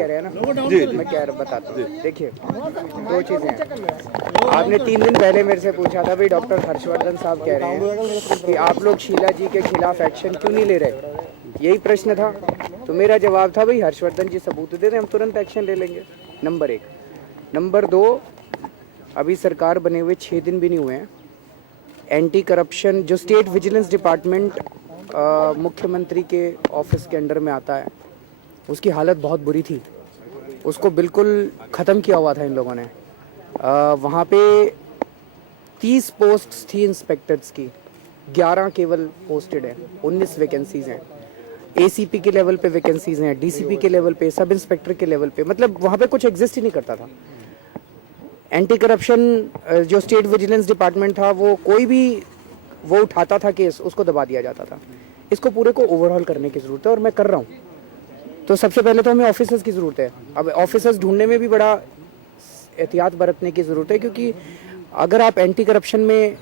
कह रहे हैं ना जी, मैं क्या बताता हूँ। देखिए, दो चीज़ें हैं। आपने 3 दिन पहले मेरे से पूछा था भाई डॉक्टर हर्षवर्धन साहब कह रहे हैं कि आप लोग शीला जी के खिलाफ एक्शन क्यों नहीं ले रहे, यही प्रश्न था। तो मेरा जवाब था भाई हर्षवर्धन जी सबूत दे दें, हम तुरंत एक्शन ले लेंगे। नंबर 1। नंबर 2, अभी सरकार बने हुए 6 दिन भी नहीं हुए हैं। एंटी करप्शन जो स्टेट विजिलेंस डिपार्टमेंट मुख्यमंत्री के ऑफिस के अंडर में आता है, उसकी हालत बहुत बुरी थी। उसको बिल्कुल ख़त्म किया हुआ था इन लोगों ने। वहाँ पे 30 पोस्ट्स थी इंस्पेक्टर्स की, 11 केवल पोस्टेड हैं, 19 वैकेंसीज़ हैं। एसीपी के लेवल पे वैकेंसीज़ हैं, डीसीपी के लेवल पे, सब इंस्पेक्टर के लेवल पे, मतलब वहाँ पे कुछ एग्जिस्ट ही नहीं करता था। एंटी करप्शन जो स्टेट विजिलेंस डिपार्टमेंट था, वो कोई भी वो उठाता था केस, उसको दबा दिया जाता था। इसको पूरे को ओवरऑल करने की ज़रूरत है और मैं कर रहा हूँ। तो सबसे पहले तो हमें ऑफिसर्स की ज़रूरत है। अब ऑफिसर्स ढूंढने में भी बड़ा एहतियात बरतने की ज़रूरत है, क्योंकि अगर आप एंटी करप्शन में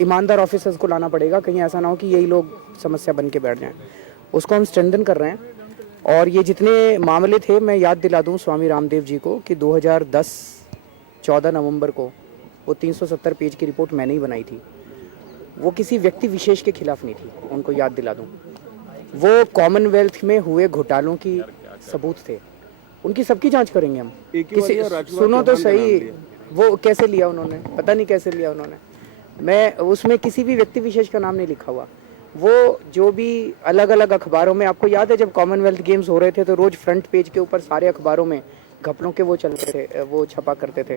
ईमानदार ऑफिसर्स को लाना पड़ेगा, कहीं ऐसा ना हो कि यही लोग समस्या बन के बैठ जाएं। उसको हम स्ट्रेंथन कर रहे हैं। और ये जितने मामले थे, मैं याद दिला दूं स्वामी रामदेव जी को कि 2010-14 नवंबर को वो 370 पेज की रिपोर्ट मैंने ही बनाई थी। वो किसी व्यक्ति विशेष के खिलाफ नहीं थी, उनको याद दिला दूं। वो कॉमनवेल्थ में हुए घोटालों की सबूत थे, उनकी सबकी जांच करेंगे हम। किसी सुनो तो सही, वो कैसे लिया उन्होंने, पता नहीं कैसे लिया उन्होंने। मैं उसमें किसी भी व्यक्ति विशेष का नाम नहीं लिखा हुआ। वो जो भी अलग अलग अखबारों में, आपको याद है जब कॉमनवेल्थ गेम्स हो रहे थे तो रोज फ्रंट पेज के ऊपर सारे अखबारों में घपलों के वो चलते थे, वो छपा करते थे।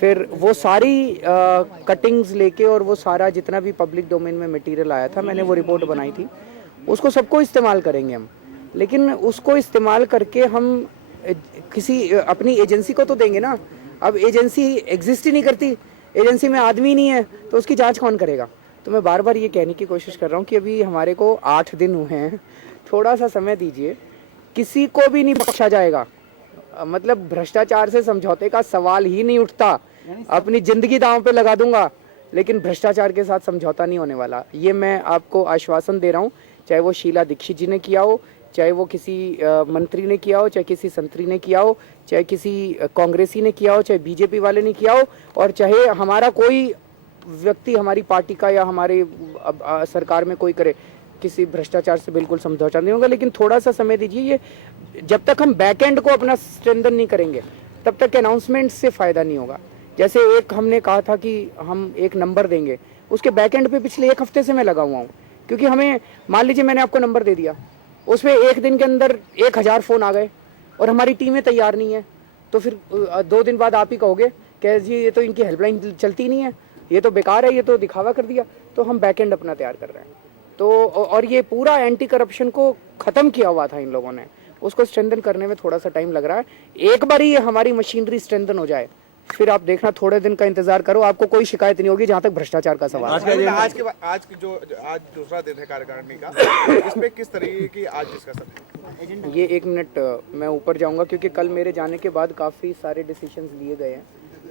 फिर वो सारी कटिंग्स लेके और वो सारा जितना भी पब्लिक डोमेन में मटेरियल आया था, मैंने वो रिपोर्ट बनाई थी। उसको सबको इस्तेमाल करेंगे हम, लेकिन उसको इस्तेमाल करके हम किसी अपनी एजेंसी को तो देंगे ना। अब एजेंसी एग्जिस्ट ही नहीं करती, एजेंसी में आदमी नहीं है, तो उसकी जांच कौन करेगा। तो मैं बार बार ये कहने की कोशिश कर रहा हूँ कि अभी हमारे को 8 दिन हुए हैं, थोड़ा सा समय दीजिए। किसी को भी नहीं बख्शा जाएगा, मतलब भ्रष्टाचार से समझौते का सवाल ही नहीं उठता। अपनी जिंदगी दांव पे लगा दूंगा, लेकिन भ्रष्टाचार के साथ समझौता नहीं होने वाला। ये मैं आपको आश्वासन दे रहा हूँ। चाहे वो शीला दीक्षित जी ने किया हो, चाहे वो किसी मंत्री ने किया हो, चाहे किसी संतरी ने किया हो, चाहे किसी कांग्रेसी ने किया हो, चाहे बीजेपी वाले ने किया हो, और चाहे हमारा कोई व्यक्ति हमारी पार्टी का या हमारे सरकार में कोई करे, किसी भ्रष्टाचार से बिल्कुल समझौता नहीं होगा। लेकिन थोड़ा सा समय दीजिए। ये जब तक हम बैकएंड को अपना स्ट्रेंथन नहीं करेंगे, तब तक अनाउंसमेंट से फ़ायदा नहीं होगा। जैसे एक हमने कहा था कि हम एक नंबर देंगे, उसके बैकएंड पे पिछले 1 हफ्ते से मैं लगा हुआ हूँ। क्योंकि हमें, मान लीजिए मैंने आपको नंबर दे दिया, उसमें 1 दिन के अंदर 1000 फ़ोन आ गए और हमारी टीमें तैयार नहीं है, तो फिर 2 दिन बाद आप ही कहोगे कि जी ये तो इनकी हेल्पलाइन चलती नहीं है, ये तो बेकार है, ये तो दिखावा कर दिया। तो हम बैकएंड अपना तैयार कर रहे हैं। तो और ये पूरा एंटी करप्शन को ख़त्म किया हुआ था इन लोगों ने, उसको स्ट्रेंथन करने में थोड़ा सा टाइम लग रहा है। एक बार ही हमारी मशीनरी स्ट्रेंथन हो जाए, फिर आप देखना, थोड़े दिन का इंतजार करो, आपको कोई शिकायत नहीं होगी जहां तक भ्रष्टाचार का सवाल है। आज दूसरा दिन है कार्यकारिणी का, इस पे किस तरीके की आज डिस्कशन है? ये 1 मिनट मैं ऊपर जाऊंगा, क्योंकि कल मेरे जाने के बाद काफ़ी सारे डिसीजंस लिए गए हैं।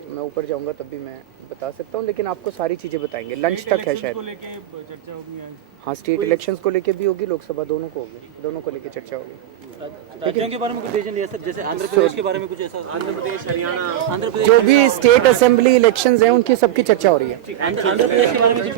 मैं ऊपर जाऊंगा तब भी मैं बता सकता हूं, लेकिन आपको सारी चीज़ें बताएंगे। लंच तक है शायद। हाँ, स्टेट इलेक्शंस को लेके भी होगी, लोकसभा दोनों को होगी, दोनों को लेके चर्चा होगी। राज्यों के बारे में कुछ डिसीजन लिया सर, जैसे आंध्र प्रदेश के बारे में कुछ ऐसा? आंध्र प्रदेश, हरियाणा, जो भी स्टेट असेंबली इलेक्शंस हैं उनकी सबकी चर्चा हो रही है। आंध्र प्रदेश के बारे में कुछ